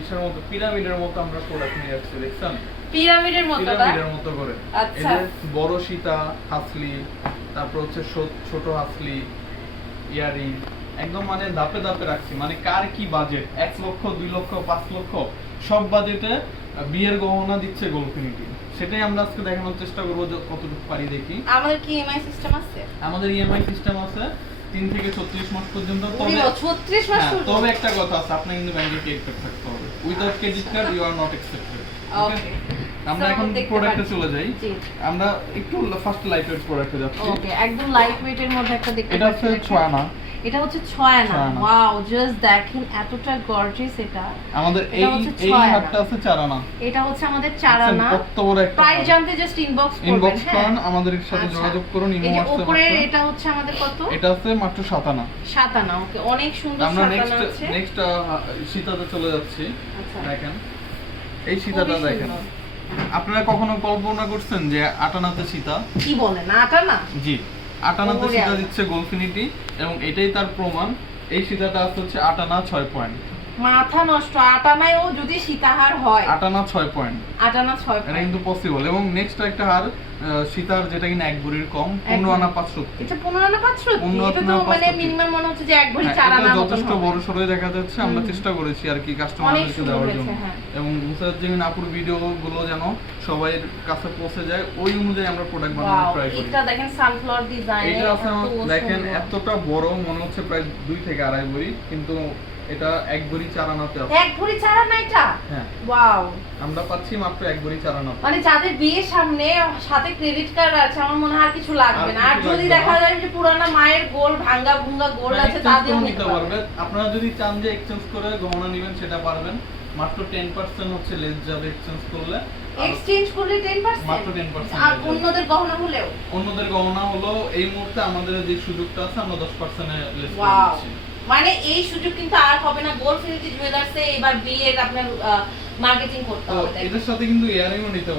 ইসের মতো পিরামিডের মতো আমরা প্রোডাক্ট নিয়ে আসছি দেখছেন? পিরামিডের মতো পিরামিডের মতো করে। আচ্ছা। বড় সীতা হাসলি তারপর হচ্ছে ছোট হাসলি ইয়ারিং একদম মানে ধাপে ধাপে রাখছি। মানে কার কি বাজেট এক লক্ষ দুই লক্ষ পাঁচ লক্ষ? সব বাজেটে বিয়ের গহনা দিচ্ছে গোলফিনিটি সেটাই আমরা আজকে দেখানোর চেষ্টা করব কতটুকু পারি দেখি। আমাদের কি ইএমআই সিস্টেম আছে? আমাদের ইএমআই সিস্টেম আছে। তিন থেকে ছত্রিশ মাস পর্যন্ত তবে ছত্রিশ মাস হ্যাঁ, তবে একটা কথা আছে আপনার কিন্তু ব্যাংকে ক্রেডিট থাকতে হবে। Without credit card you are not accepted okay আমরা এখন প্রোডাক্টে চলে যাই। আমরা একটু ফার্স্ট লাইট ওয়েট প্রোডাক্টে যাচ্ছি। ওকে একদম লাইট ওয়েট এর মধ্যে একটা দেখতে এটা হচ্ছে। ছয় আনা। এটা হচ্ছে ছয় আনা। ওয়াও জাস্ট দেখেন এতটা গর্জিয়াস এটা। আমাদের এই এই। হাটটা আছে চার আনা। এটা হচ্ছে আমাদের চার আনা। কত বড় একটা প্রাইস জানতে জাস্ট ইনবক্স করবেন ইনবক্স হ্যাঁ। করেন আমাদের সাথে আচ্ছা। যোগাযোগ করুন এই ইমো হোয়াটসঅ্যাপ উপরে এটা হচ্ছে আমাদের কত? এটা আছে মাত্র সাত আনা। সাত আনা ওকে অনেক সুন্দর আমরা সাত আনা আছে নেক্সট নেক্সট সীতাতে চলে যাচ্ছি। আচ্ছা। দেখেন এই সীতাটা দেখেন। আপনারা কখনো কল্পনা করছেন যে আটানাতে সীতা? কি বলেন আটা না জি। আটানাতে সিধা দিচ্ছে গোলফিনিটি এবং এটাই তার প্রমাণ। এই সিধাটা হচ্ছে আটানা ছয় পয়েন্ট। মাথা নষ্ট আটানায় ও যদি সীতাহার হয়। আটানা পয়েন্ট আটানা ছয় এটা কিন্তু পসিবল এবং নেক্সট একটা হার সীতার যেটা কিনা এক ভরির কম পনেরো ভরি। আনা পাঁচশো এটা পনেরো আনা পাঁচশো পনেরো এটা তো মানে মিনিমাম মনে হচ্ছে যে এক ভরি হ্যাঁ, আনা যথেষ্ট বড় দেখা যাচ্ছে। আমরা চেষ্টা করেছি আর কি কাস্টমারদেরকে দেওয়ার জন্য। হ্যাঁ। এবং আপুর ভিডিও গুলো যেন সবাই কাছে পৌঁছে যায় ওই অনুযায়ী আমরা প্রোডাক্ট বানানোর ট্রাই করি। এটা দেখেন সানফ্লাওয়ার ডিজাইন এটা দেখেন এতটা বড় মনে হচ্ছে প্রায় দুই থেকে আড়াই ভরি কিন্তু এটা এক ভরি চার আনাতে আছে। এক ভরি চার আনা এটা? হ্যাঁ। ওয়াও। আমরা পাচ্ছি মাত্র এক ভরি চার আনাতে মানে যাদের বিয়ের সামনে সাথে ক্রেডিট কার্ড আছে আমার মনে হয় আর কিছু লাগবে না। আর যদি দেখা যায় যে পুরানা মায়ের গোল ভাঙ্গা ভুঙ্গা গোল হ্যাঁ, আছে তা দিয়েও নিতে নিতে পারবে আপনারা যদি চান যে এক্সচেঞ্জ করে গহনা নেবেন সেটা পারবেন। মাত্র টেন পার্সেন্ট হচ্ছে লেস যাবে এক্সচেঞ্জ করলে। এক্সচেঞ্জ করলে টেন মাত্র 10% আর অন্যদের গহনা হলেও? অন্যদের গহনা হলো এই মুহূর্তে আমাদের যে সুযোগটা আছে আমরা দশ পার্সেন্টে লেস করে ওয়াও। মানে এই সুযোগ কিন্তু আর হবে না গোল্ড ফিনিটি জুয়েলার্সে এবার বিয়ের আপনার মার্কেটিং করতে হবে। এটার সাথে কিন্তু ইয়ারিংও নিতে